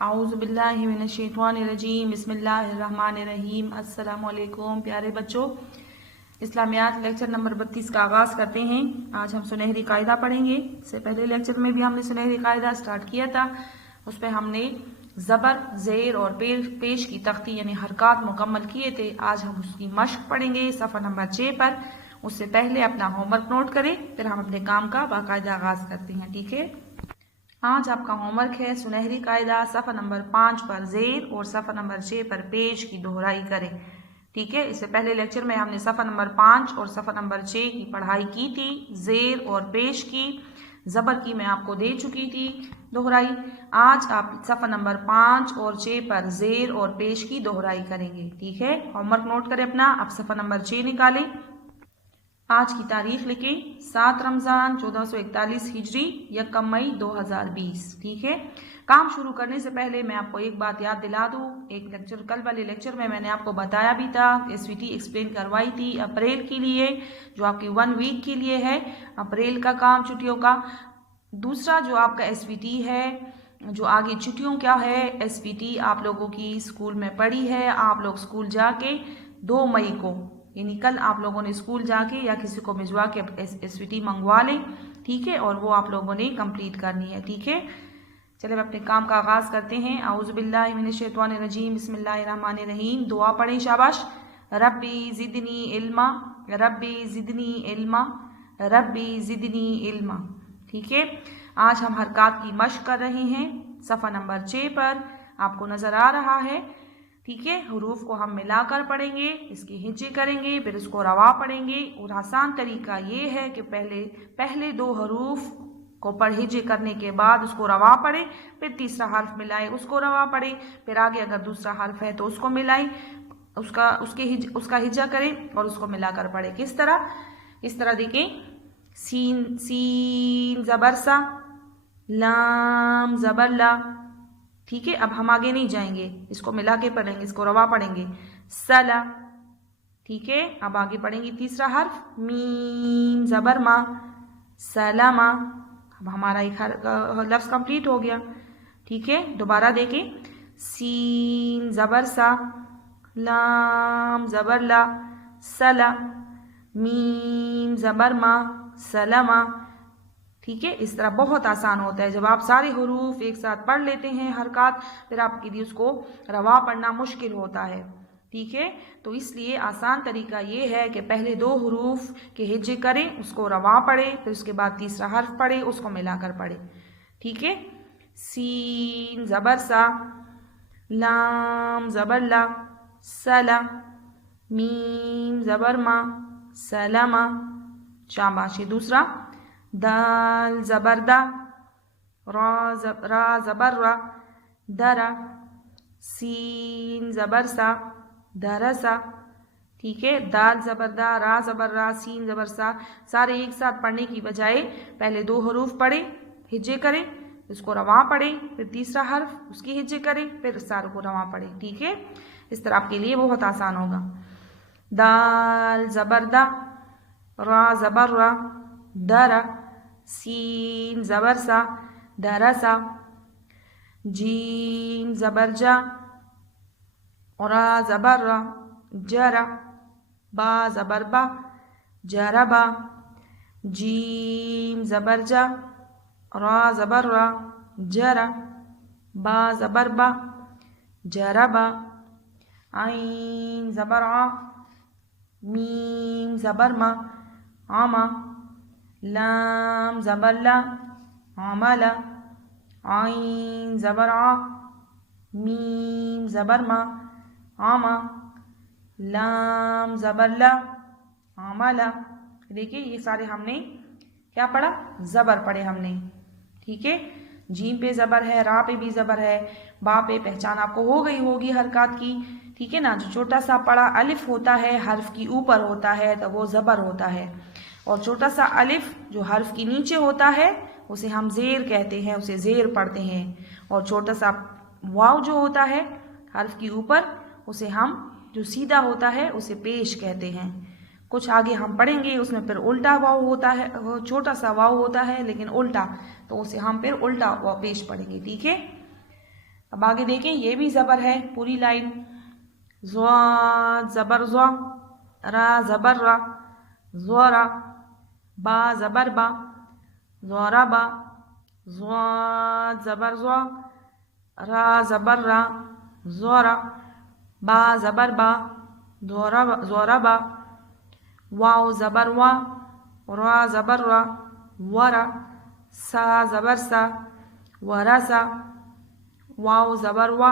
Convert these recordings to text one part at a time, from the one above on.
आऊज़ुबिल्लाहिमिनश्शैतानिर्रजीम बिस्मिल्लाहिर्रहमानिर्रहीम। अस्सलामुअलैकुम प्यारे बच्चों, इस्लामियात लेक्चर नंबर 32 का आगाज़ करते हैं। आज हम सुनहरी कायदा पढ़ेंगे। इससे पहले लेक्चर में भी हमने सुनहरी कायदा स्टार्ट किया था। उस पर हमने ज़बर, ज़ेर और पेश की तख्ती यानी हरकत मुकम्मल किए थे। आज हम उसकी मश्क पढ़ेंगे सफ़ा नंबर 6 पर। उससे पहले अपना होमवर्क नोट करें, फिर हम अपने काम का बाकायदा आगाज़ करते हैं। ठीक है, आज आपका होमवर्क है सुनहरी कायदा सफ़ा नंबर 5 पर ज़ेर और सफ़ा नंबर 6 पर पेश की दोहराई करें। ठीक है, इससे पहले लेक्चर में हमने सफ़ा नंबर 5 और सफ़ा नंबर 6 की पढ़ाई की थी। ज़ेर और पेश की, ज़बर की मैं आपको दे चुकी थी दोहराई। आज आप सफ़ा नंबर 5 और 6 पर ज़ेर और पेश की दोहराई करेंगे। ठीक है, होमवर्क नोट करें अपना। आप सफ़ा नंबर 6 निकालें। आज की तारीख लिखें 7 रमज़ान 1441 हिजरी, 1 मई 2020। ठीक है, काम शुरू करने से पहले मैं आपको एक बात याद दिला दूँ। एक लेक्चर, कल वाले लेक्चर में मैंने आपको बताया भी था, एसवीटी एक्सप्लेन करवाई थी अप्रैल के लिए, जो आपकी 1 वीक के लिए है, अप्रैल का काम छुट्टियों का। दूसरा जो आपका एसवीटी है, जो आगे छुट्टियों क्या है, एसवीटी आप लोगों की स्कूल में पड़ी है। आप लोग स्कूल जाके 2 मई को यानी कल आप लोगों ने स्कूल जाके या किसी को भिजवा के एसवीटी मंगवा लें। ठीक है, और वो आप लोगों ने कंप्लीट करनी है। ठीक है, चलिए अपने काम का आगाज़ करते हैं। आऊज़ुबिल्लाहिमिनश्शैतानिर्रजीम बिस्मिल्लाहिर्रहमानिर्रहीम। दुआ पढ़ें शाबाश। रब्बी ज़िदनी इल्मा, रब्बी ज़िदनी इल्मा, रब्बी ज़िदनी इल्मा। ठीक है, आज हम हरकत की मश्क कर रहे हैं सफ़ा नंबर 6 पर। आपको नज़र आ रहा है। ठीक है, हुरूफ को हम मिलाकर पढ़ेंगे, इसकी हिज्जे करेंगे, फिर इसको रवा पढ़ेंगे। और आसान तरीका ये है कि पहले 2 हरूफ को पढ़ हिज्जे करने के बाद उसको रवा पढ़े, फिर तीसरा हर्फ मिलाए उसको रवा पढ़े, फिर आगे अगर दूसरा हर्फ है तो उसको मिलाए, उसका हिज्जा करें और उसको मिलाकर पढ़े। किस तरह? इस तरह देखें, सीन सीन ज़बर सा, लाम ज़बर ला। ठीक है, अब हम आगे नहीं जाएंगे, इसको मिला के पढ़ेंगे, इसको रवा पढ़ेंगे सला। ठीक है, अब आगे पढ़ेंगे तीसरा हर्फ मीम ज़बर मा, सलामा। अब हमारा एक लफ्ज़ कंप्लीट हो गया। ठीक है, दोबारा देखें, सीन ज़बर सा, लाम ज़बर ला, सला, मीम ज़बर मा, सलामा। ठीक है, इस तरह बहुत आसान होता है। जब आप सारे हुरूफ एक साथ पढ़ लेते हैं हरकत, फिर आपके लिए उसको रवा पढ़ना मुश्किल होता है। ठीक है, तो इसलिए आसान तरीका ये है कि पहले 2 हुरूफ के हिज्जे करें, उसको रवा पढ़े, फिर उसके बाद तीसरा हर्फ पढ़े, उसको मिलाकर पढ़े। ठीक है, सीन ज़बर सा, लाम ज़बर ला, सला, मीम ज़बर मा, सलामा। शाबाश। दूसरा, दाल ज़बरदा, रा ज़बर रा, दरा, सीन ज़बर सा, दरसा। ठीक है, दाल ज़बरदा, रा ज़बर रा, सीन ज़बर सा, सारे एक साथ पढ़ने की बजाय पहले 2 हरूफ पढ़े, हिज्जे करें, उसको रवा पढ़ें, फिर तीसरा हर्फ उसकी हिज्जे करें, फिर सारों को रवा पढ़ें। ठीक है, इस तरह आपके लिए बहुत आसान होगा। दाल ज़बरदा, रा ज़बर रा, दरा, सीन ज़बर सा, दरसा, जीम ज़बर जा, रा ज़बर रा, जरा, बा ज़बर बा, जरबा, जीम ज़बर जा, रा ज़बर रा, जरा, बा ज़बर बा, जरबा, आइन ज़बर आ, मीम ज़बर मा, आमा, लाम ज़बर ला, आमला, आइन ज़बर आ, मीम ज़बर मा, आमा, लाम ज़बर ला, आमला। देखिए, ये सारे हमने क्या पढ़ा? ज़बर पढ़े हमने। ठीक है, जीम पे ज़बर है, रा पे भी ज़बर है, बा पे पहचान आपको हो गई होगी हरकत की। ठीक है ना, जो छोटा सा पड़ा अलिफ होता है, हर्फ की ऊपर होता है, तो वो ज़बर होता है। और छोटा सा अलिफ जो हर्फ की नीचे होता है, उसे हम ज़ेर कहते हैं, उसे ज़ेर पढ़ते हैं। और छोटा सा वाव जो होता है हर्फ की ऊपर, उसे हम जो सीधा होता है उसे पेश कहते हैं। कुछ आगे हम पढ़ेंगे, उसमें फिर उल्टा वाव होता है, छोटा सा वाव होता है लेकिन उल्टा, तो उसे हम फिर उल्टा वाव पेश पढ़ेंगे। ठीक है, अब आगे देखें, ये भी ज़बर है पूरी लाइन। ज़्वा ज़बर ज़्वा, रा ज़बर रा, ज़्वरा, बा ज़बर बा, ज़्वरबा, ज़्वा ज़बर ज़्वा, रा ज़बर रा, ज़्वरा, बा ज़बर बा, ज़्वरबा, वाव ज़बर वा, रा ज़बर रा, वरा, सा ज़बर सा, वरसा, वाव ज़बर वा,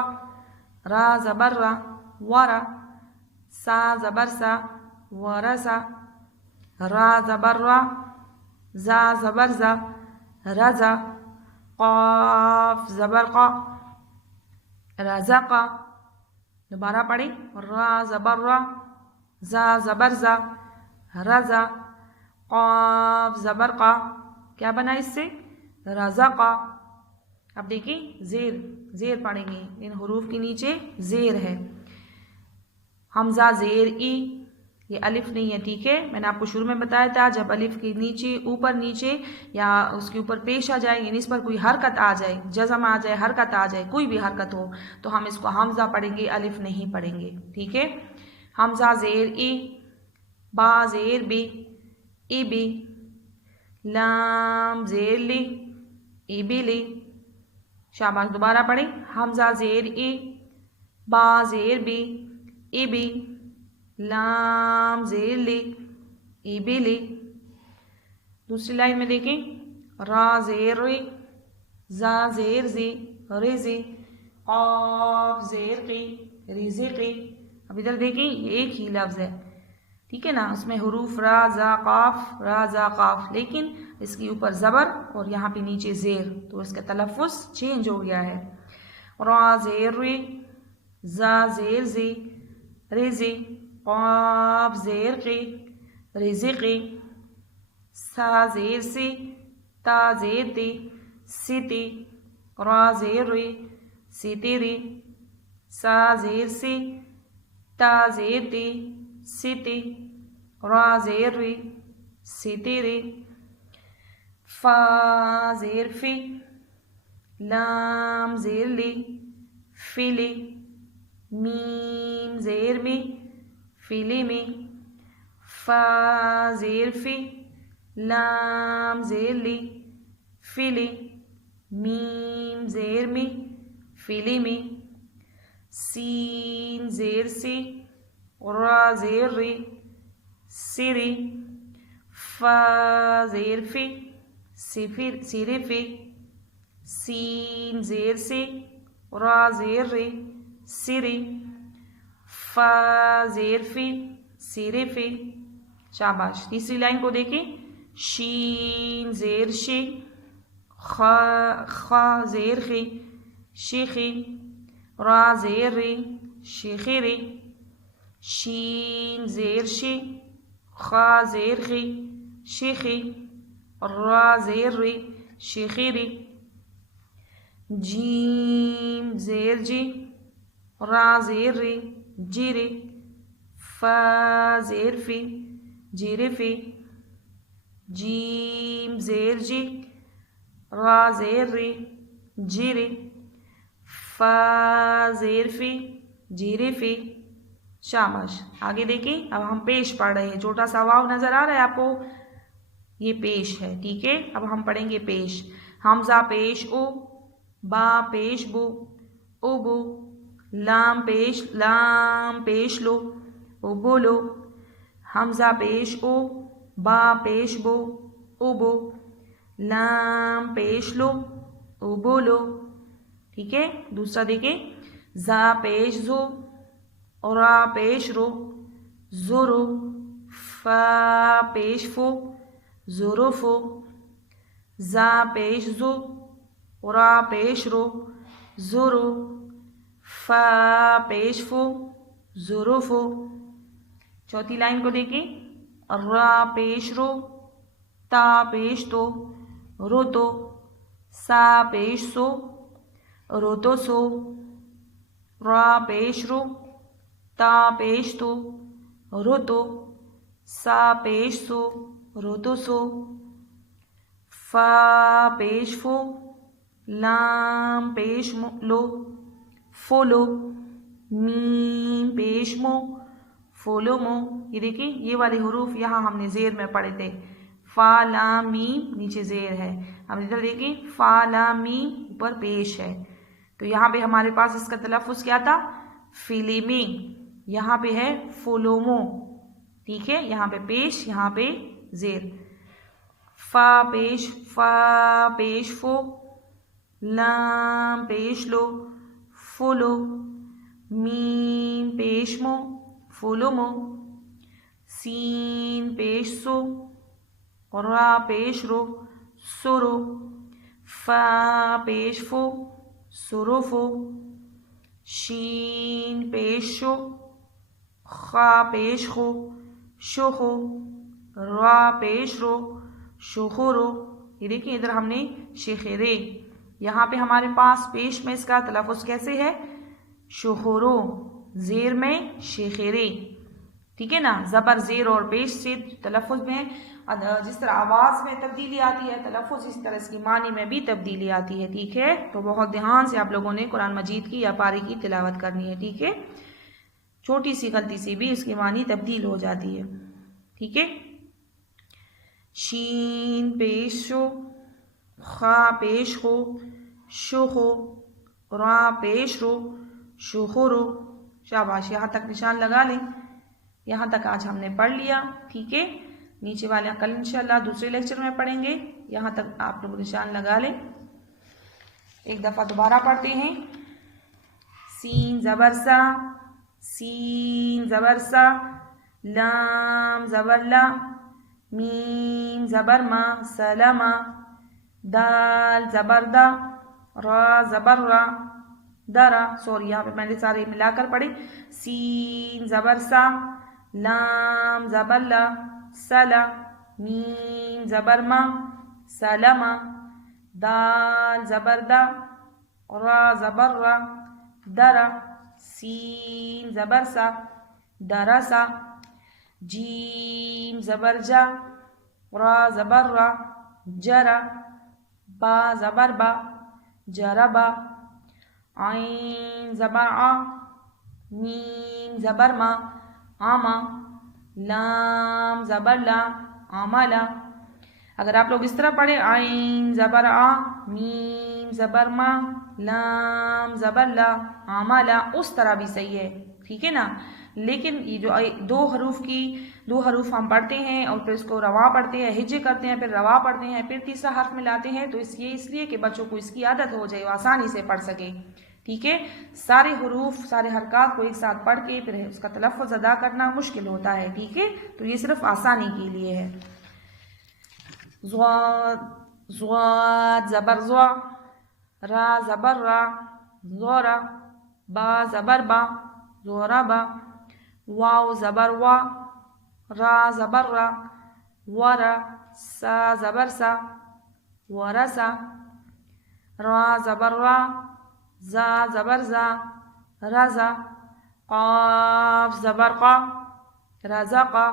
रा ज़बर रा, वरा, सा ज़बर सा, वरसा, रा ज़बर रा, जा ज़बर जा, रजा, क़ाफ ज़बर क़ा, रज़क़ा। दोबारा पढ़ें, रा ज़बर रा, जा ज़बर जा, रजा, क़ाफ ज़बर क़ा। क्या बना इससे? रज़क़ा। अब देखिए ज़ेर, ज़ेर पढ़ेंगे, इन हुरूफ के नीचे ज़ेर है। हमज़ा ज़ेर ई, ये अलिफ नहीं है, ठीक है। मैंने आपको शुरू में बताया था, जब अलिफ के नीचे ऊपर नीचे या उसके ऊपर पेश आ जाए, यानी इस पर कोई हरकत आ जाए, जज़म आ जाए, हरकत आ जाए, कोई भी हरकत हो, तो हम इसको हमज़ा पढ़ेंगे, अलिफ नहीं पढ़ेंगे, ठीक है। हमज़ा ज़ेर ई, बा ज़ेर बी, इबी, लाम ज़ेर ली, इबिली। शाबाश, दोबारा पढ़ें। हमज़ा ज़ेर ई, बा ज़ेर बी, इबी, लाम ज़ेर ली, इबिली। दूसरी लाइन में देखें, रा ज़ेर री, जा ज़ेर जी, रिज़ी, क़ाफ ज़ेर की, रिज़िक़ी। अब इधर देखें, ये एक ही लफ्ज़ है, ठीक है ना। उसमें हुरूफ रा जा क़ाफ, रा जा क़ाफ, लेकिन इसके ऊपर ज़बर और यहाँ पे नीचे ज़ेर, तो इसका तलफ़्फ़ुज़ चेंज हो गया है। रा ज़ेर री, जा ज़ेर जी, रिज़ी, क़ाफ ज़ेर की, रिज़िक़ी, सा ज़ेर सी, ता ज़ेर ती, सिती, रा ज़ेर री, सितिरी, सा ज़ेर सी, ता ज़ेर ती, सिती, रा ज़ेर री, सितिरी, फा ज़ेर फी, लाम ज़ेर ली, फिली, मीम ज़ेर मी, फिलिमी, फा ज़ेर फी, लाम ज़ेर ली, फिली, मीम ज़ेर मी, फिलिमी, सीन ज़ेर सी, रा ज़ेर री, सिरी, फा ज़ेर फी, सिरिफी, सीन ज़ेर सी, रा ज़ेर री, सिरी, फा ज़ेर फी, सिरिफी। शाबाश। तीसरी लाइन को देखें, शीन ज़ेर शी, खा ज़ेर खी, शिखी, रा ज़ेर री, शिखिरी, शीन ज़ेर शी, खा ज़ेर खी, शिखी, रा ज़ेर री, शिखिरी, जीम ज़ेर जी, रा ज़ेर री, जिरी, फा ज़ेर फी, जिरिफी, जीम ज़ेर जी, रा ज़ेर री, जिरी, फा ज़ेर फी, जिरिफी। शाबाश। आगे देखिए, अब हम पेश पढ़ रहे हैं। छोटा सा वाव नज़र आ रहा है आपको, ये पेश है, ठीक है। अब हम पढ़ेंगे पेश। हमज़ा पेश ओ, बा पेश बो, ओबो, लाम पेश लो, ओबोलो, हमज़ा पेश ओ, बा पेश बो, ओबो, लाम पेश लो, ओबोलो, ठीक है। दूसरा देखें, जा पेश जो, रा पेश रो, ज़ोरो, फा पेश फो, ज़ोरोफो, जा पेश जो, रा पेश रो, ज़ोरो, फा पेश फो, ज़ोरोफो। चौथी लाइन को देखें, रा पेश रो, ता पेश तो, रोतो, सा पेश सो, रोतो सो, रा पेश रो, ता पेश तो, रोतो, सा पेश सो, रोतो सो, फा पेश फो, लाम पेश लो, फोलो, मीम पेश मो, फोलो मो। ये देखिए ये वाले हुरूफ यहाँ हमने जेर में पढ़े थे। फा लाम मीम नीचे जेर है। अब इधर देखिए फा लाम मीम ऊपर पेश है। तो यहाँ पे हमारे पास इसका तलफ़ुज़ क्या था? फिलिमी। यहाँ पे है फोलोमो। ठीक है, यहाँ पे पेश, यहाँ पे जेर। फा पेश फो, लाम पेश लो, फोलो, मीम पेश मो, फोलोमो, सीन पेश सो, रा पेश रो, सोरो, फा पेश फो, सोरोफो, शीन पेश शो, खा पेश खो, शोखो, रा पेश रो, शोखोरो। ये देखिए इधर हमने शेखेरे। यहाँ पे हमारे पास पेश में इसका तलफ़ुज़ कैसे है? शोखोरो, जेर में शेखेरे। ठीक है ना, ज़बर जेर और पेश से तलफ़ुज़ में जिस तरह आवाज़ में तब्दीली आती है, तलफ़ुज़ इस तरह इसकी मानी में भी तब्दीली आती है। ठीक है, तो बहुत ध्यान से आप लोगों ने कुरान मजीद की या पारी की तिलावत करनी है। ठीक है, छोटी सी गलती से भी इसकी मानी तब्दील हो जाती है। ठीक है, शीन पेश शो, खा पेश हो, शोखो, रा पेश रो, शोखोरो। शाबाश, यहाँ तक निशान लगा लें। यहाँ तक आज हमने पढ़ लिया। ठीक है, नीचे वाले कल इंशाल्लाह दूसरे लेक्चर में पढ़ेंगे। यहाँ तक आप लोग निशान लगा लें। एक दफ़ा दोबारा पढ़ते हैं। सीन ज़बर सा, सीन ज़बर सा, लाम ज़बर ला, मीम ज़बर मा, सलमा, दाल ज़बर दा, रा ज़बर रा, दरा। सॉरी, यहाँ पे मैंने सारे मिलाकर पढ़े। सीन ज़बर सा, लाम ज़बर ला, सला, मीम ज़बर मा, सलमा, दाल ज़बर दा, रा ज़बर रा, दरा, सीन ज़बर सा, दरसा, जीम ज़बर जा, रा ज़बर रा, जरा, बा ज़बर बा, जरबा, आइन ज़बर आ, मीम ज़बर मा, आमा, लाम ज़बर ला, आमला। अगर आप लोग इस तरह पढ़े, आइन ज़बर आ, मीम ज़बर मा, लाम ज़बर ला, आमला, उस तरह भी सही है। ठीक है ना, लेकिन ये जो दो हरूफ हम पढ़ते हैं और फिर इसको रवा पढ़ते हैं, हिज्जे करते हैं, फिर रवा पढ़ते हैं, फिर तीसरा हर्फ मिलाते हैं, तो इसलिए कि बच्चों को इसकी आदत हो जाए, आसानी से पढ़ सके। ठीक है, सारे हुरूफ सारे हरकत को एक साथ पढ़ के फिर उसका तलफ़ुज़ अदा करना मुश्किल होता है। ठीक है, तो ये सिर्फ आसानी के लिए है। ज़्वाद ज़बर ज़्वा, रा ज़बर रा, ज़ोरा, बा ज़बर बा, ज़ोरबा, वाव ज़बर वा, रा ज़बर रा, वरा, सा ज़बर सा, वरसा, रा ज़बर रा, जा ज़बर जा, रज़ा, क़ाफ ज़बर क़ा, रज़क़ा,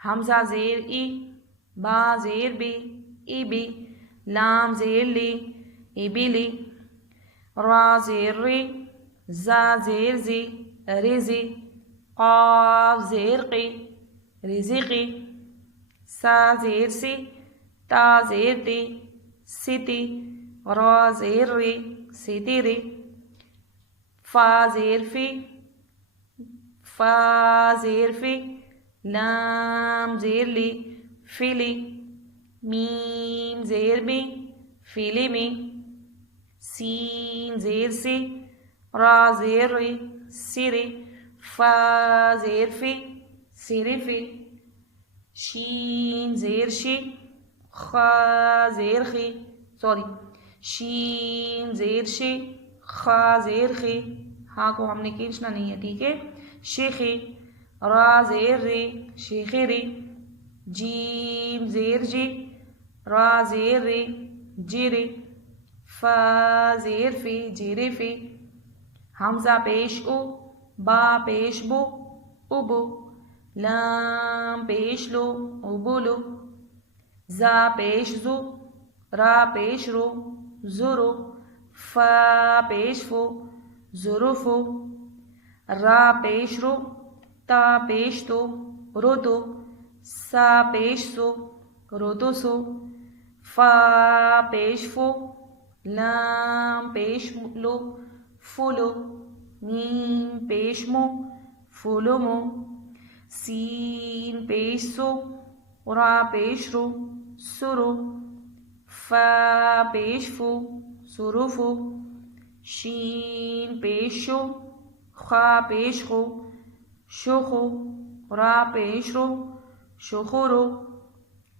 हमज़ा ज़ेर ई, बा ज़ेर बी, इबी, लाम ज़ेर ली, इबिली, रा ज़ेर री, जा ज़ेर ज़ी, रिज़ी, क़ाफ ज़ेर क़ी, रिज़िक़ी, सा ज़ेर सी, ता ज़ेर ती, सिती, रा ज़ेर री, सितिरी, फा ज़ेर फी, लाम ज़ेर ली, फिली, मीम ज़ेर मी, फिली में, सीन ज़ेर सी, रा ज़ेर री, सिरी, फा ज़ेर फी, सिरिफी, शीन ज़ेर शी, खा ज़ेर खी, शीन ज़ेर शी, खा ज़ेर खी, हाँ को हमने खींचना नहीं है। ठीक है, शेखी, रा ज़ेर री, शेखिरी, जीम ज़ेर जी, रा ज़ेर री, जिरी, फा ज़ेर फी, जिरिफी, हमज़ा पेश उ, बा पेश बो, उबो, लाम पेश लो, उबुलो, जा पेश जु, रा पेश रो, ज़ुरो, फा पेश फो, ज़ुरुफ़ो, रा पेश रो, ता पेश तो, रोदो, सा पेश सो, रोदोसो, फा पेश फो, लाम पेश लो, फुलो, मीम पेश मो, फुलोमो, सीन पेश सो, रा पेश रो, सुरो, फा पेश फो, सुरुफो, शीन पेश शो, खा पेश खो, शोखो, रा पेश रो, शोखोरो,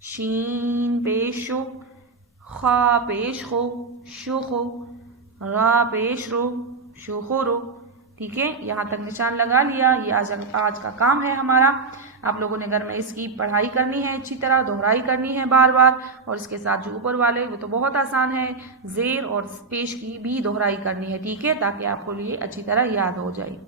शीन पेश शो, खा पेश खो, शोखो, रा पेश रो, शोखोरो। ठीक है, यहाँ तक निशान लगा लिया। ये आज का काम है हमारा। आप लोगों ने घर में इसकी पढ़ाई करनी है, अच्छी तरह दोहराई करनी है बार बार, और इसके साथ जो ऊपर वाले वो तो बहुत आसान है, जेर और पेश की भी दोहराई करनी है। ठीक है, ताकि आपको ये अच्छी तरह याद हो जाए।